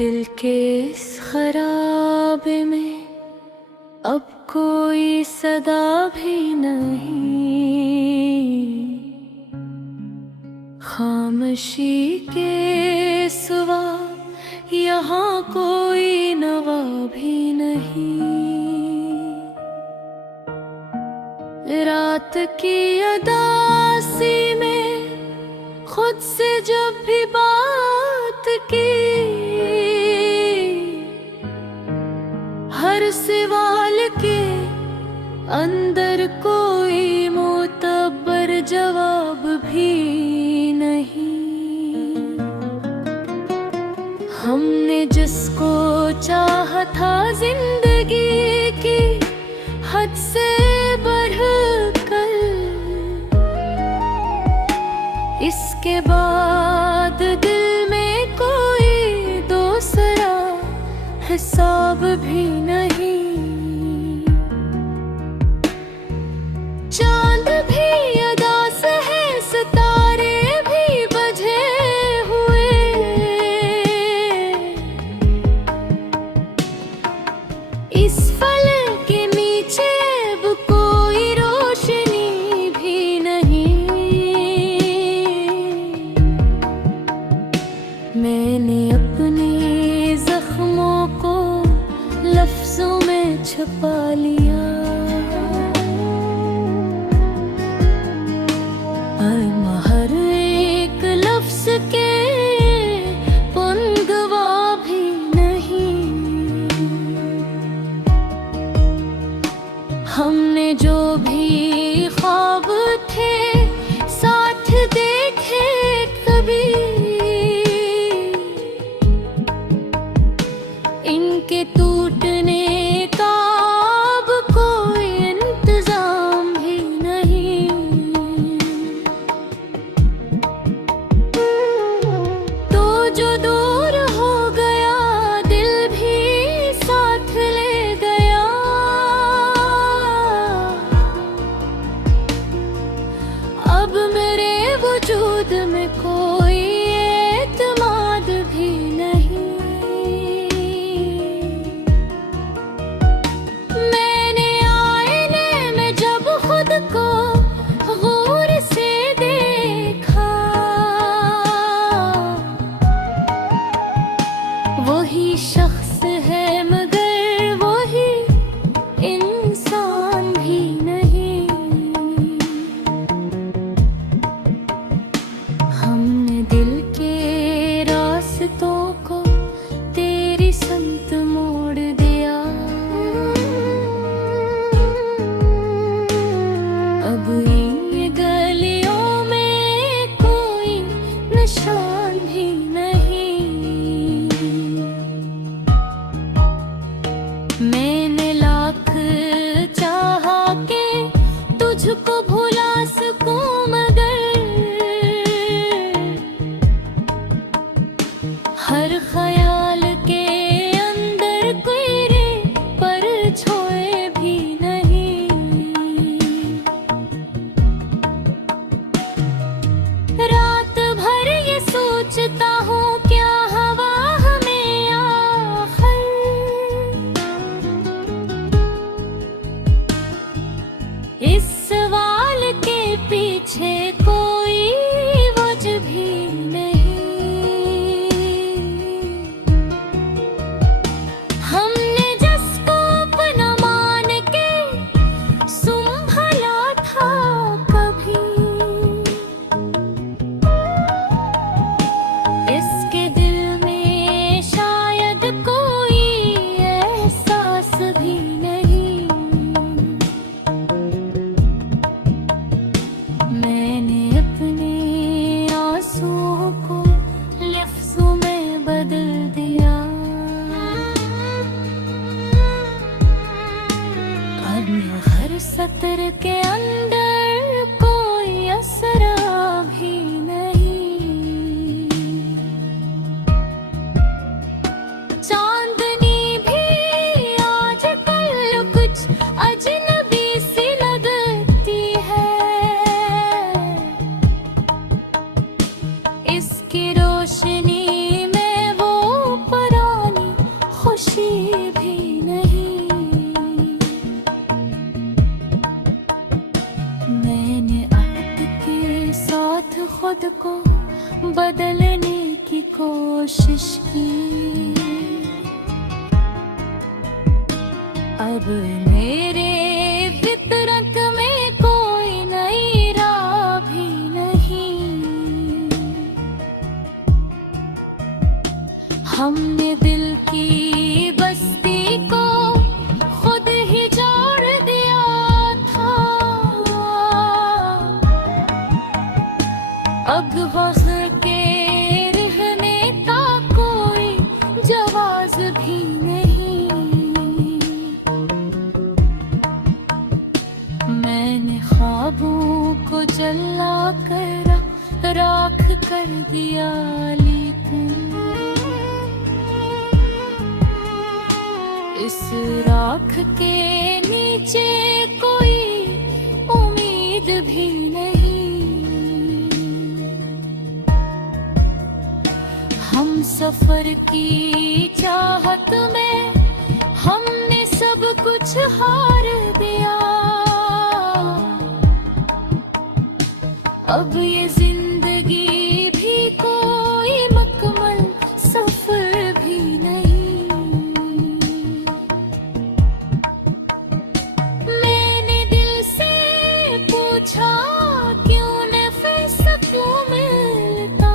दिल के इस खराबे में अब कोई सदा भी नहीं, खामोशी के सिवा यहाँ कोई नवा भी नहीं। रात की उदासी में खुद से जब भी बात की, हर सवाल के अंदर कोई मोतबर जवाब भी नहीं। हमने जिसको चाहा था जिंदगी की हद से बढ़कर, इसके बाद दिल में कोई दूसरा हिसाब भी नहीं। चांद भी उदास है, सितारे भी बुझे हुए, इस फलक के नीचे अब कोई रोशनी भी नहीं। मैंने अपने जख्मों को लफ्जों में छुपा लिया, हर एक लफ्ज के पुनगवा भी नहीं। हमने जो भी ख्वाब थे साथ देखे कभी, इनके टूटने का अब कोई इंतजाम भी नहीं। तो जो दूर हो गया दिल भी साथ ले गया, अब मेरे वजूद में कोई एतमाद भी नहीं। मैंने आईने में जब खुद को गौर से देखा, वही शख्स है मगर वही इंसान भी नहीं। खुद को बदलने की कोशिश की। अब मेरे फितरत में कोई नई राह भी नहीं। हमने दिल की बस्ती को खुद ही जोड़ दिया था। अब वक्त के रहने का कोई जवाज भी नहीं। मैंने ख्वाबों को जला कर राख कर दिया, लेकिन इस राख के नीचे कोई उम्मीद भी नहीं। हम सफर की चाहत में हमने सब कुछ हार दिया। अब ये जिंदगी भी कोई मुकम्मल सफर भी नहीं। मैंने दिल से पूछा क्यों न फिर सकूं मिलता।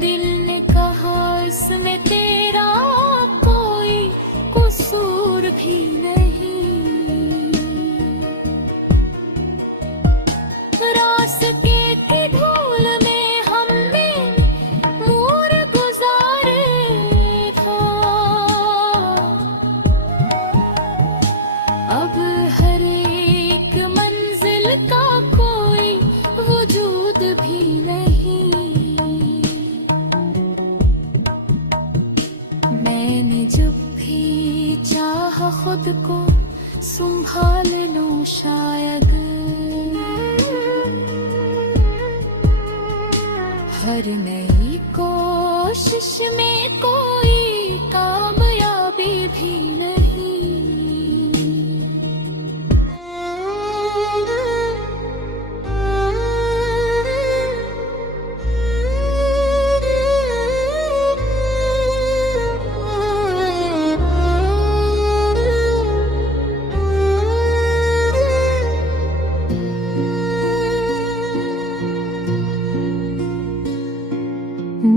दिल ने कहा इसमें तेरा कोई कसूर भी नहीं। रास्ते की धूल में हमने मोड़ गुजारे था। अब हर एक मंजिल का कोई वजूद भी नहीं। मैंने जब भी चाहा खुद को संभाल लूं, शायद हर नई कोशिश में कोई कामयाबी भी नहीं।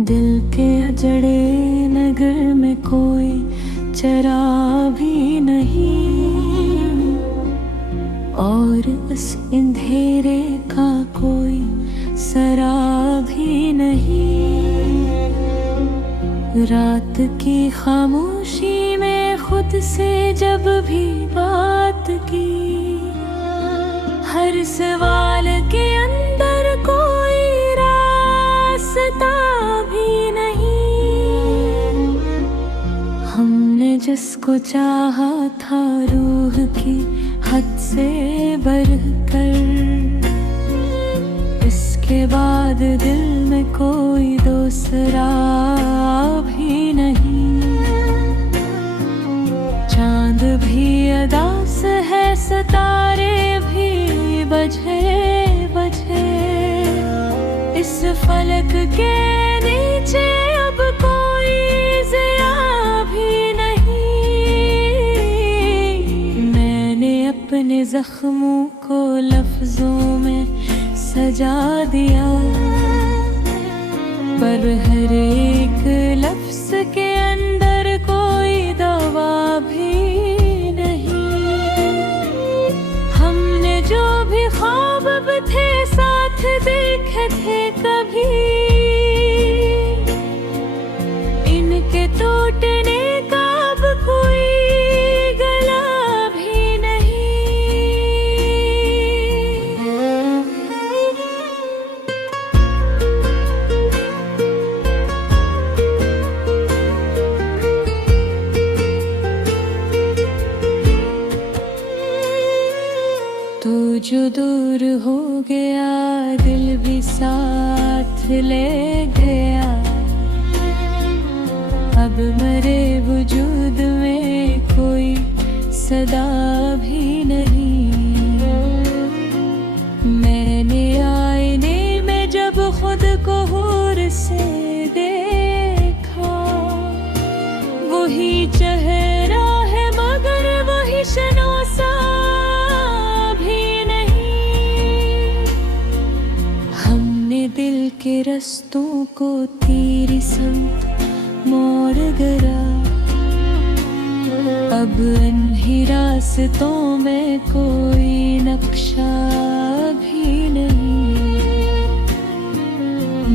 दिल के अजड़े नगर में कोई चरा भी नहीं, और उस अंधेरे का कोई सरा भी नहीं। रात की खामोशी में खुद से जब भी बात की, हर सवाल के अंदर कोई रास्ता भी नहीं। हमने जिसको चाहा था रूह की हद से बढ़कर, इसके बाद दिल में कोई दूसरा भी नहीं। चांद भी अदास है, सितारे भी बजे बजे। इस फलक के नीचे अब कोई ज़िया भी नहीं। मैंने अपने जख्मों को लफ्जों में सजा दिया, पर हर एक लफ्ज के अंदर कोई दवा भी नहीं। हमने जो भी ख्वाब अब थे साथ देखे थे कभी, इनके टूटने का अब कोई गला भी नहीं। तू जो दूर हो गया, दिल भी साथ ले गया। अब मेरे वजूद में कोई सदा भी नहीं। रास्तों को तेरी संग मोड़ गया। अब इन्हीं रास्तों में कोई नक्शा भी नहीं।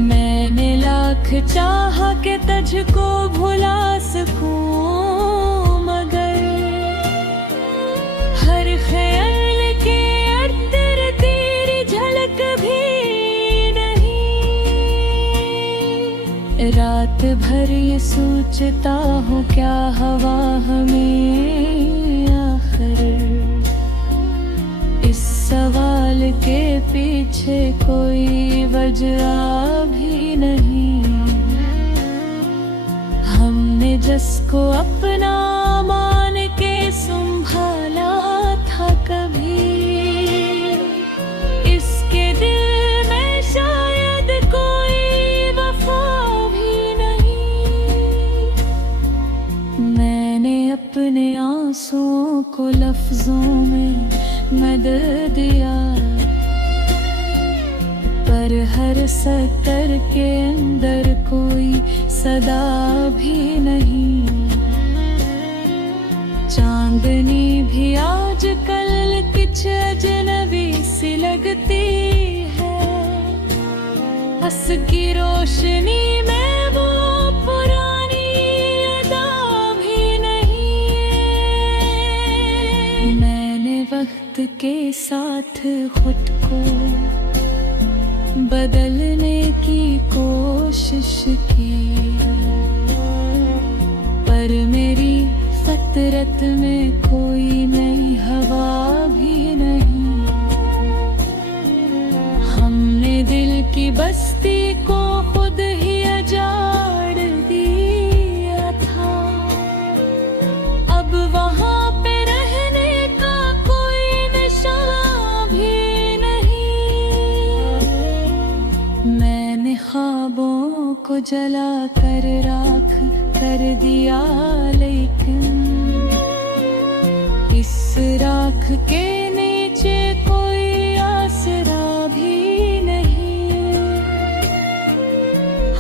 मैंने लाख चाहा कि तुझको भुला सकूं, मगर हर ख्याल के अंदर तेरी झलक भी नहीं। रात भर ये सोचता हूँ क्या हवा हमें आखिर। इस सवाल के पीछे कोई वजह भी नहीं। हमने जिसको अपना मान के संभाला था कभी, इसके दिल में शायद कोई वफा भी नहीं। मैंने अपने आंसुओं को लफ्जों में मदद दिया, पर हर सतर के अंदर कोई सदा भी नहीं। चांदनी भी आजकल कुछ अजनबी सी लगती है। हंस की रोशनी में वो पुरानी अदा भी नहीं। मैंने वक्त के साथ खुद को बदलने की कोशिश की, पर मेरी फितरत में कोई नई हवा भी नहीं। हमने दिल की बस्ती को खुद ही उजाड़ दिया था। अब वहाँ पे रहने का कोई निशान भी नहीं। मैंने ख्वाबों को जला कर राख कर दिया, लेकिन इस राख के नीचे कोई आसरा भी नहीं।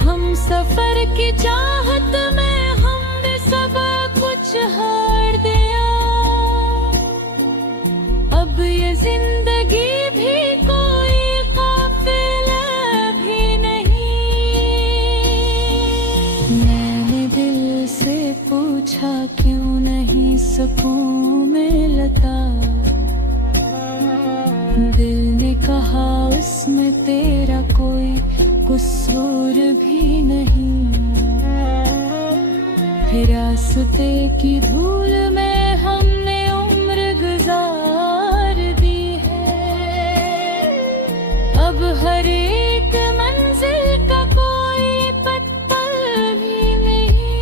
हम सफर की चाहत में हमने सब कुछ हार दिया। अब ये जिंदगी भी कोई काफिला भी नहीं। मैंने दिल से पूछा क्यों नहीं सुकून मिलता। दिल ने कहा उसमें तेरा कोई कसूर भी नहीं। रास्ते की धूल में हमने उम्र गुजार दी है। अब हर एक मंजिल का कोई पल भी नहीं।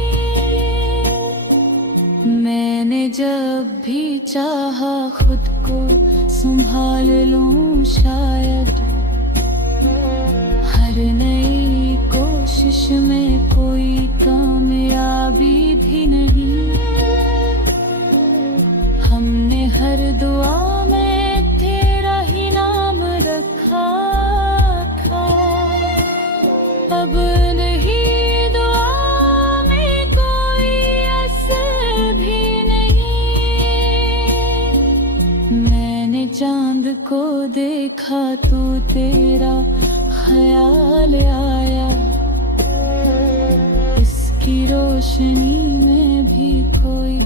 मैंने जब भी चाहा खुद को संभाल लूं, शायद हर नई कोशिश में कोई कामयाबी भी नहीं। हमने हर दुआ में तेरा ही नाम रखा था। अब नहीं दुआ में कोई असर भी नहीं। मैंने चांद को देखा तो तेरा ख्याल आया। इसकी रोशनी में भी कोई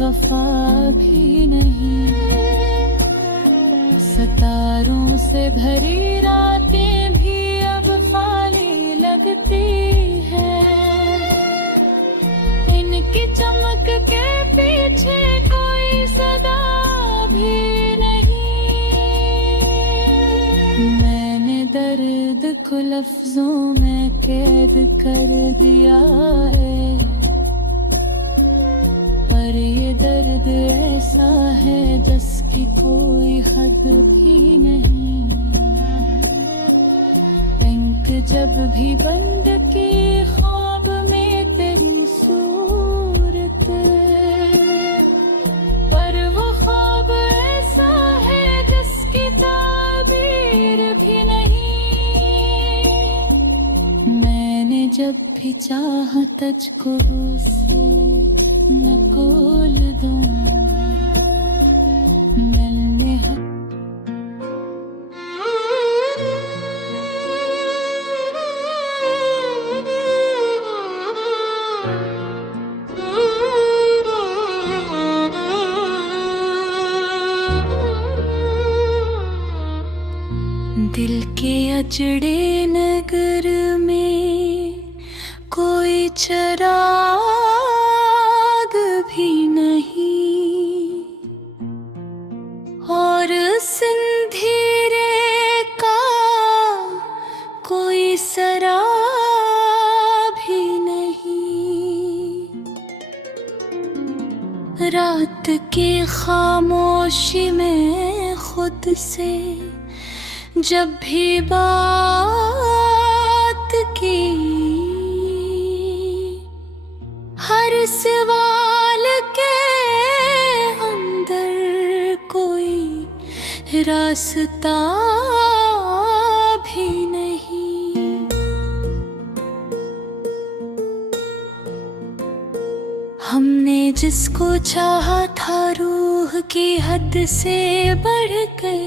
वफा भी नहीं। सितारों से भरी रातें भी अब खाली लगती हैं। इनकी चमक के पीछे कोई सदा भी नहीं। मैंने दर्द को लफ्जों में कैद कर दिया है, पर ये दर्द ऐसा है जिसकी कोई हद भी नहीं। बैंक जब भी बंद की ख्वाब में तेरी सूरत, पर वो ख्वाब ऐसा है जिसकी ताबीर भी नहीं। भी चाहा तुझको से न खोल दूं मैंने दिल के अजड़े नगर में कोई चराग भी नहीं और सिंधीरे का कोई सरा भी नहीं। रात की खामोशी में खुद से जब भी बात की हर सवाल के अंदर कोई रास्ता भी नहीं। हमने जिसको चाहा था रूह की हद से बढ़ कर,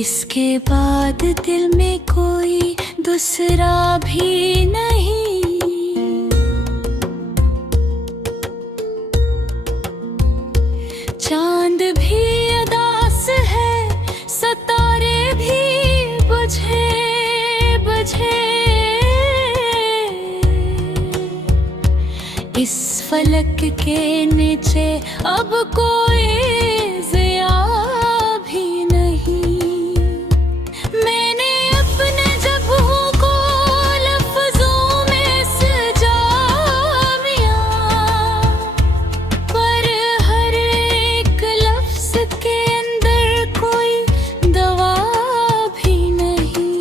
इसके बाद दिल में कोई दूसरा भी नहीं। चांद भी उदास है, सितारे भी बुझे बुझे, इस फलक के नीचे अब कोई ज़िया भी नहीं। मैंने अपने जख्मों को लफ्ज़ों में सजा लिया, पर हर एक लफ्ज़ के अंदर कोई दवा भी नहीं।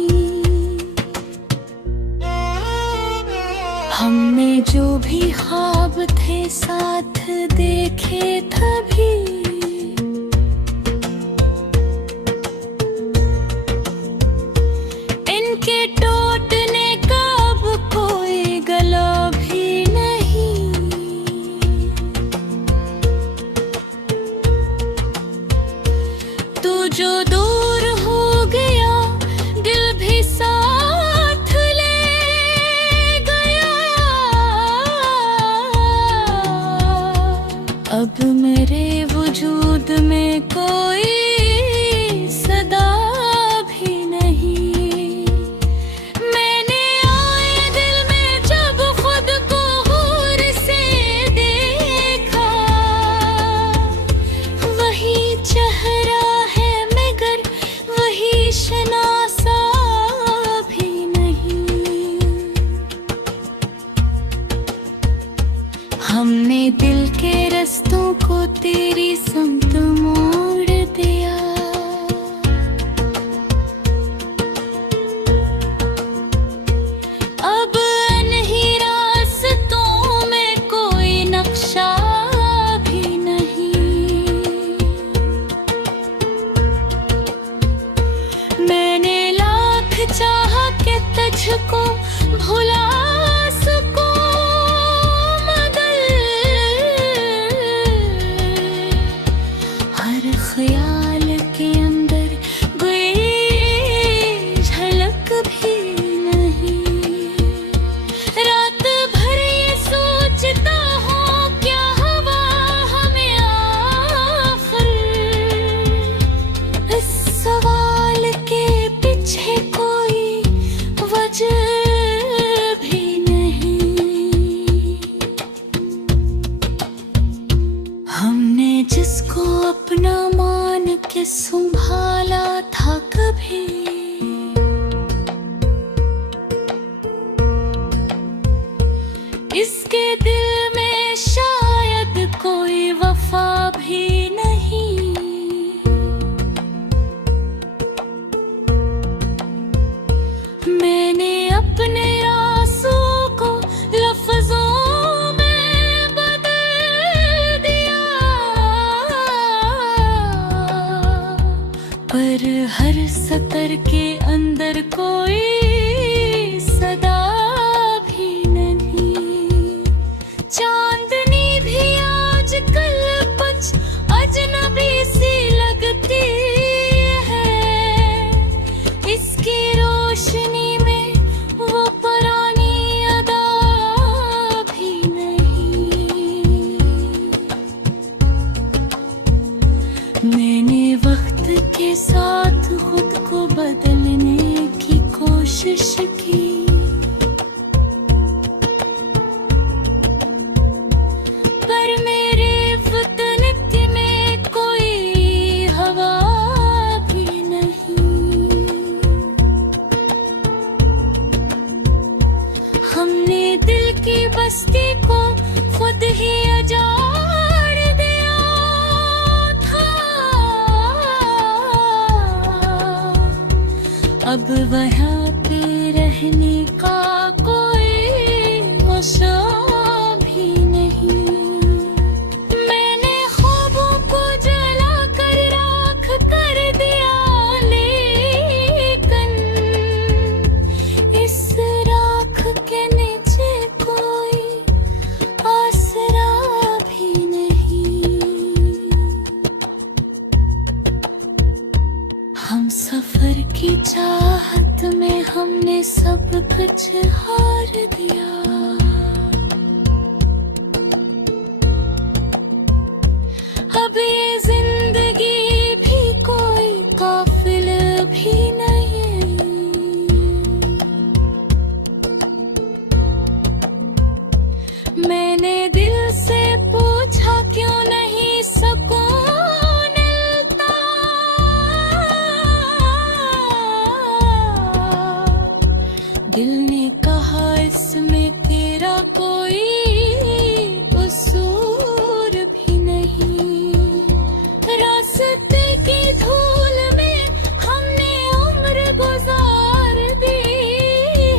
हमने जो भी ख्वाब थे साथ देखे तभी, इनके टूटने का अब कोई गला भी नहीं। तू जो दूर हो गया दिल भी साथ ले गया। अब मेरे वजूद में कोई सदा भी नहीं। मैंने आए दिल में जब खुद को गौर से देखा, वही चेहरा है मगर वही शनासा भी नहीं। हमने दिल के रस्तों को तेरी समत मोड़ दिया, अब अनही रास्तों में कोई नक्शा भी नहीं। मैंने लाख चाहा कि तुझको भुला सकूं, हर ख्याल के अंदर कोई झलक भी नहीं। रात भर ये सोचता हूँ क्या हवा हमें आखिर, इस सवाल के पीछे कोई वजह भी नहीं। हमने जिसको अपना मान के संभाला था कभी, इसके दिल में शायद कोई वफा भी नहीं। मैंने अपने आंसू को लफ्ज़ों में बदल दिया, पर हर सतर के बारिश की। पर मेरे वतन में कोई हवा भी नहीं। हमने दिल की बस्ती को खुद ही उजाड़ दिया था। अब वहाँ पे रहने का कोई मौसम भी नहीं। मैंने ख्वाबों को जला कर राख कर दिया, लेकिन इस राख के नीचे कोई आसरा भी नहीं। हम सफर की चाहत में हमने सब कुछ हार दिया। अब ये जिंदगी भी कोई काफिल भी नहीं। मैंने दिल से पूछा क्यों नहीं सुकून मिलता। दिल ने कहा इसमें तेरा कोई कसूर भी नहीं। रास्ते की धूल में हमने उम्र गुजार दी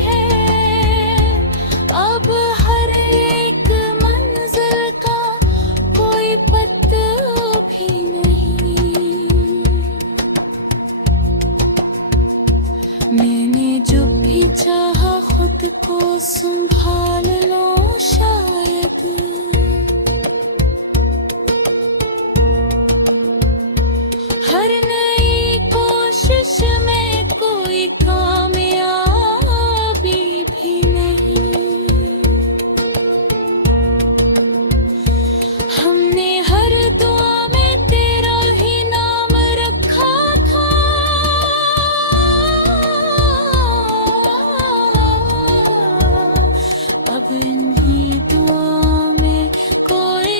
है। अब हर एक मंजिल का कोई पता भी नहीं। मैंने जो भी चाहा खुद को संभाल लो शायद। हर नई कोशिश में कोई कामयाबी भी नहीं। हमने हर दुआ में तेरा ही नाम रखा था। अब इन्हीं दुआओं में कोई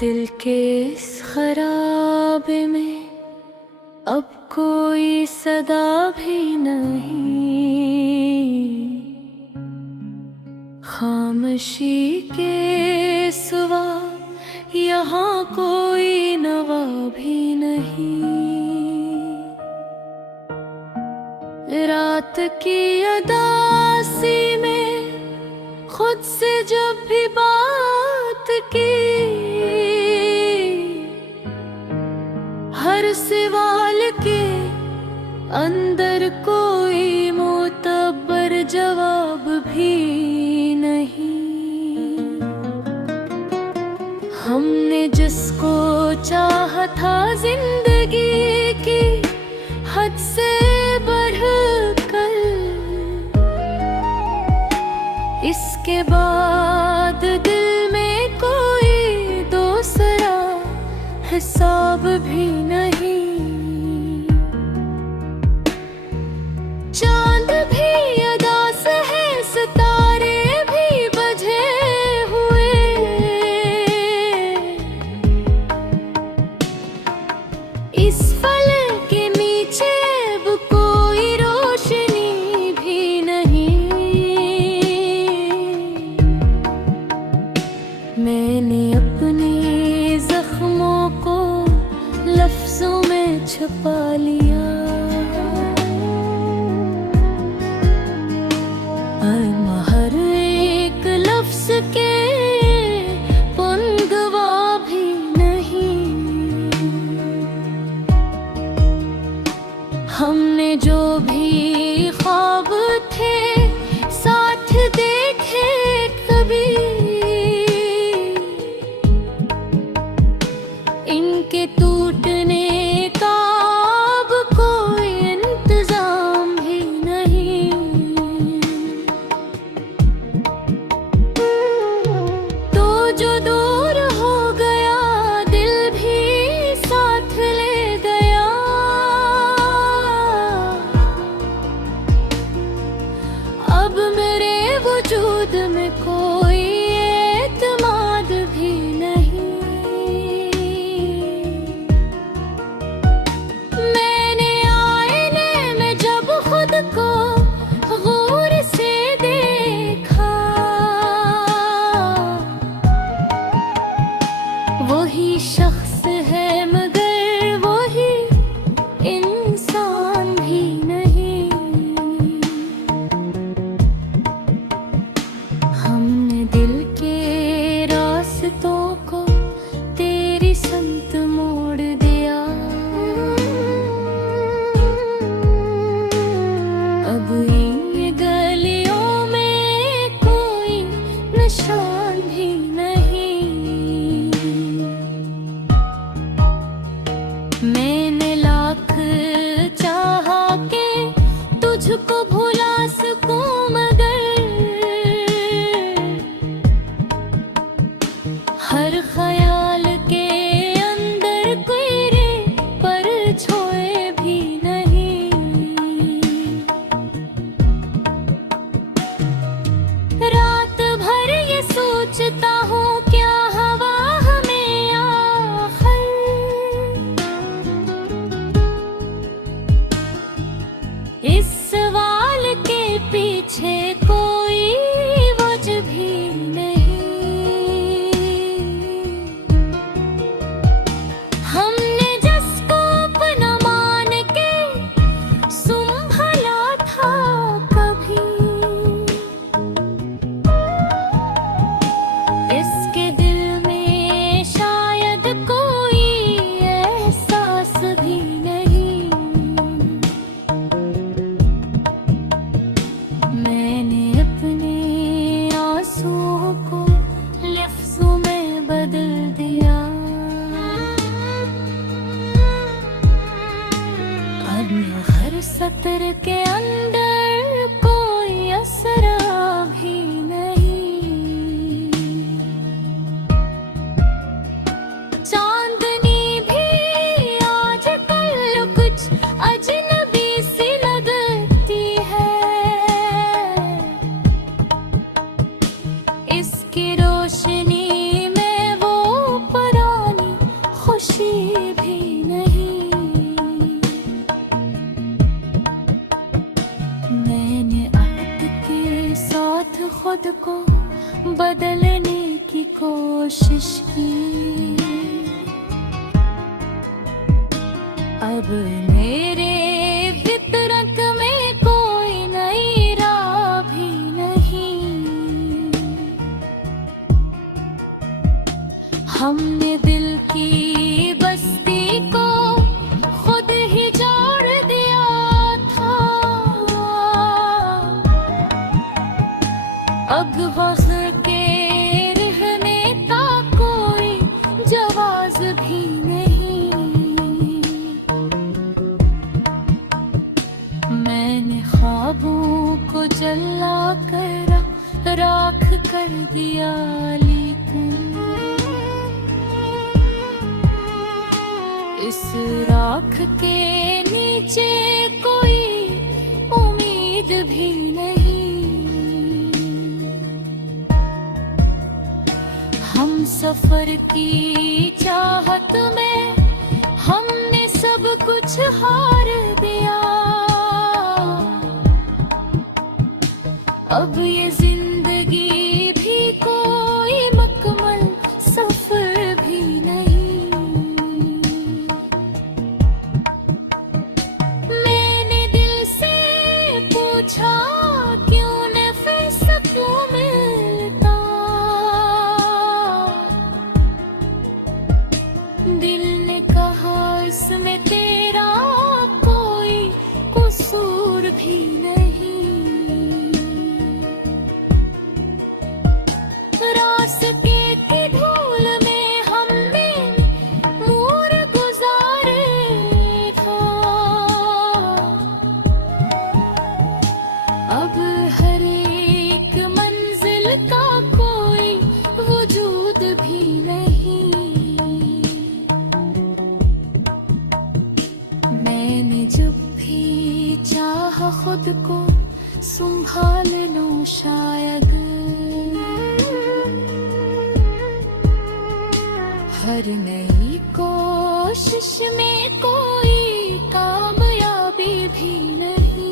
दिल के इस खराबे में अब कोई सदा भी नहीं। खामोशी के सिवा यहाँ कोई नवा भी नहीं। रात की उदासी में खुद से जब भी बात की, हर सवाल के अंदर कोई मोतबर जवाब भी नहीं। हमने जिसको चाहा था जिंदगी की हद से बढ़कर, इसके बाद दिल में कोई दूसरा हिसाब भी नहीं। चांद भी उदास है, सितारे भी बुझे हुए, इस फलक के नीचे अब कोई रोशनी भी नहीं। मैंने अपने जख्मों को लफ्जों वजूद में कोई एतमाद भी नहीं। मैंने आईने में जब खुद को गौर से देखा, वही शख्स है मगर वही इंसान भी नहीं। हमने दिल के रास्तों को तेरी संत मोड़ दिया, अब ये गलियों में कोई निशान भी नहीं। मैंने लाख चाहा के तुझको भुला सकूं मगर हर ख्याल के अंदर कोई रे पर छोए भी नहीं। रात भर ये सोचता हूँ क्या हवा हमें आखिर, इस सवाल के पीछे कोई वजह भी नहीं। हमने जिसको अपना मान के संभाला था कभी, इसके दिल में शायद कोई एहसास भी नहीं। मैंने अपने आंसुओं को लफ्ज़ों में बदल दिया, अब हर सतर के अंदर कोई असरा भी नहीं। चांदनी भी आजकल कुछ अजनबी सी लगती है, इसकी रोशनी में वो पुरानी खुशी भी नहीं। मैंने अहद के साथ खुद को बदलने की कोशिश की, अब मेरे फितरत में कोई नई राह भी नहीं। हमने दिल की बस्ती को खुद ही जोड़ दिया था, अब वक्त के रहने का कोई जवाज भी नहीं। मैंने ख्वाबों को जला कर राख कर दिया, लेकिन इस राख के नीचे कोई उम्मीद भी नहीं। हम सफर की चाहत में हमने सब कुछ हार दिया, अब ये जिंदगी भी कोई मुकम्मल सफर भी नहीं। मैंने दिल से पूछा क्यों न फिर सकूं मिलता, दिल ने कहा इसमें तेरा कोई कसूर भी नहीं। हर नई कोशिश में कोई कामयाबी भी नहीं।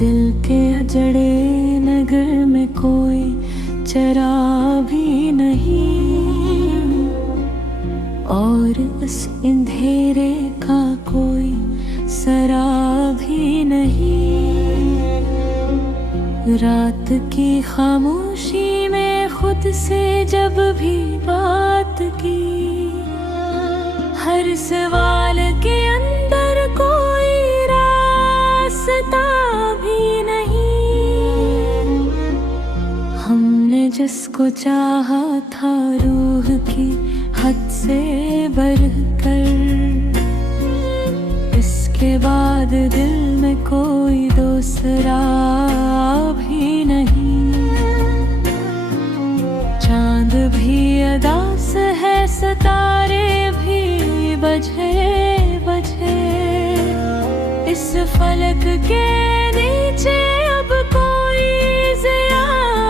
दिल के अजड़े नगर में कोई चरा भी नहीं, और उस अंधेरे का कोई सरा भी नहीं। रात की खामोशी में खुद से जब भी बात की, हर सवाल के अंदर कोई रास्ता भी नहीं। हमने जिसको चाहा था रूह की हद से बढ़कर, इसके बाद दिल में कोई दूसरा भी नहीं। चांद भी अदास है, सितारे भी बजे बजे, इस फलक के नीचे अब कोई ज़िया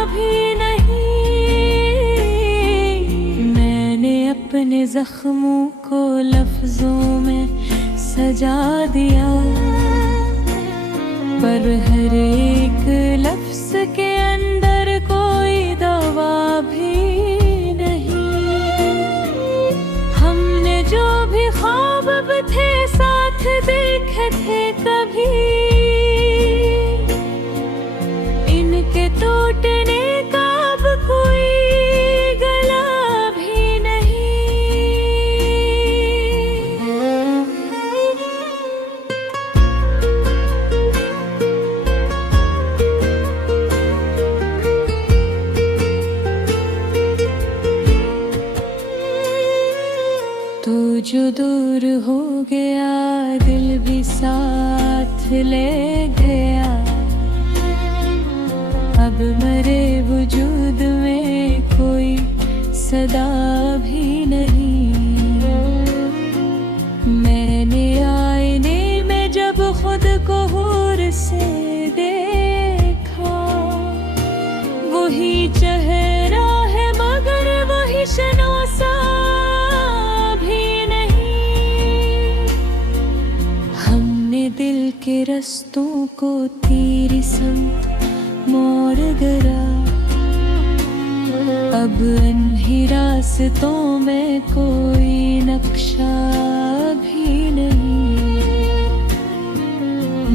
भी नहीं। मैंने अपने जख्मों को लफ्जों में सजा दिया, पर हर एक लफ्ज के अंदर कोई दवा भी नहीं। हमने जो भी ख्वाब थे साथ देखे थे कभी, इनके टूटने का अब कोई गला भी नहीं। तू जो दूर हो गया, दिल भी साथ ले गया। अब मरे वजूद में कोई सदा भी नहीं। मैंने आईने में जब खुद को हूर से देखा, वही चेहरा है मगर वही शनासा भी नहीं। हमने दिल के रस्तों को तेरी संग मोड़ गया, अब इन्हीं रास्तों में कोई नक्शा भी नहीं।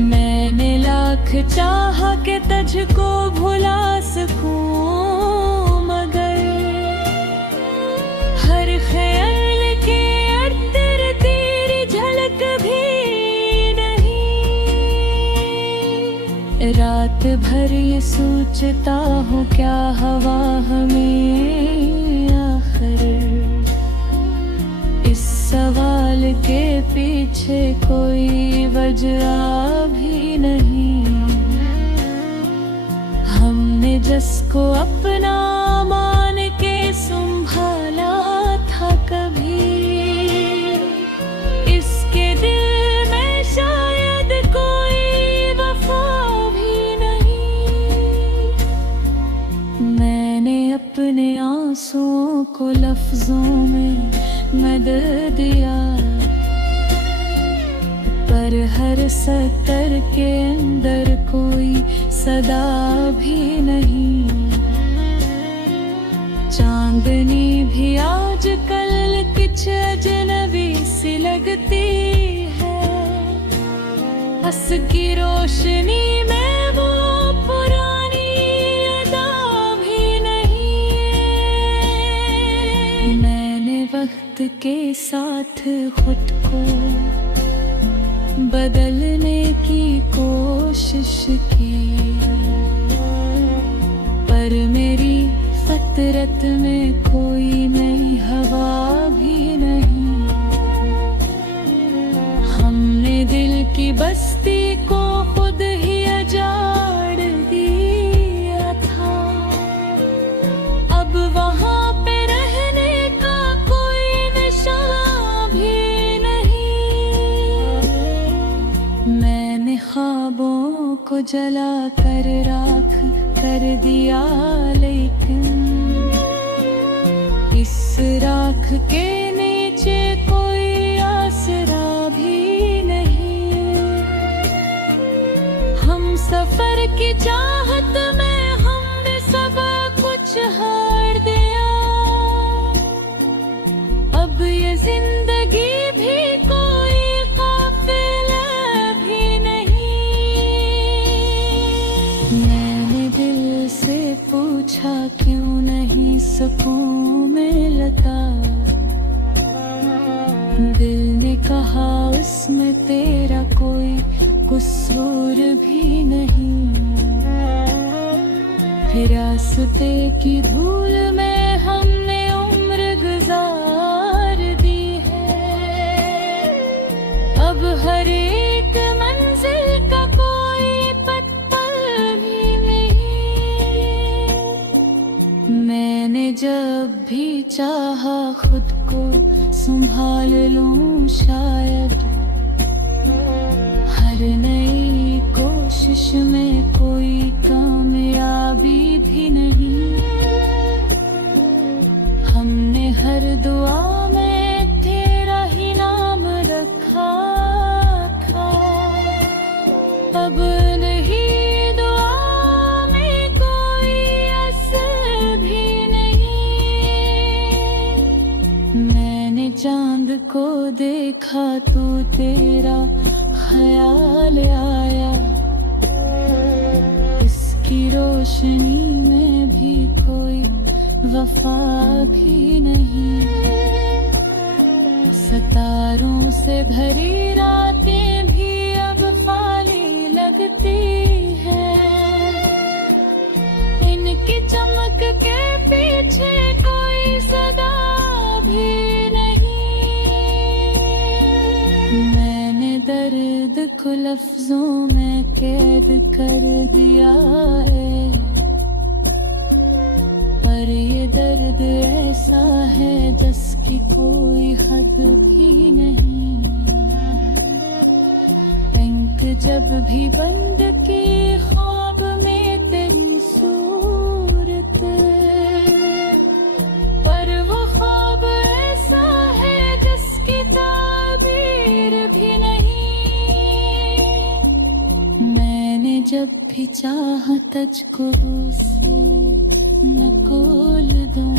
मैंने लाख चाहा कि तुझको भुला सकूं, मगर हर ख्याल के अंदर तेरी झलक भी नहीं। रात भर ये सोचता हूँ क्या हवा हमें आखिर, इस सवाल के पीछे कोई वजह भी नहीं। हमने जिसको अपना मान के संभाला था कभी, इसके दिल में शायद कोई वफा भी नहीं। मैंने अपने आंसुओं को लफ्जों में मदद दिया, पर हर सतर के अंदर कोई सदा भी नहीं। चांदनी भी आजकल कुछ अजनबी सी लगती है, हंस की रोशनी में वो पुरानी अदा भी नहीं। मैंने वक्त के साथ खुद को बदलने की कोशिश की, पर मेरी फितरत में कोई नई हवा भी नहीं। हमने दिल की बस्ती को खुद जला कर राख कर दिया, लेकिन इस राख के नीचे कोई आसरा भी नहीं। हम सफर की चाहत में हमने सब कुछ हार दिया। अब ये जिंदगी भी कोई काफिला भी नहीं। मैंने दिल से पूछा क्यों नहीं सुकून मिलता। दिल ने कहा उसमें तेरा कोई कसूर भी नहीं। फिर रास्ते की धूल में हमने उम्र गुजार दी है। अब हर एक मंजिल का कोई पत्ता भी नहीं। मैंने जब भी चाहा खुद को संभाल लूं, शायद हर नई कोशिश में कोई कामयाबी भी नहीं। हमने हर दुआ में तेरा ही नाम रखा था। अब नहीं दुआ में कोई असर भी नहीं। मैंने चांद को देखा तो तेरा ख्याल आया। इसकी रोशनी में भी कोई वफा भी नहीं। सितारों से भरी रातें भी अब खाली लगती हैं। इनकी चमक के पीछे कोई सदा भी नहीं। मैंने दर्द को लफ्जों में कैद कर दिया है, पर ये दर्द ऐसा है जिसकी कोई हद भी नहीं। बैंक जब भी बंद की ख्वाब में तेरी सूरत, पर वो ख्वाब ऐसा है जिसकी ताबीर भी नहीं। मैंने जब भी चाहा तुझको से न खोल दूं।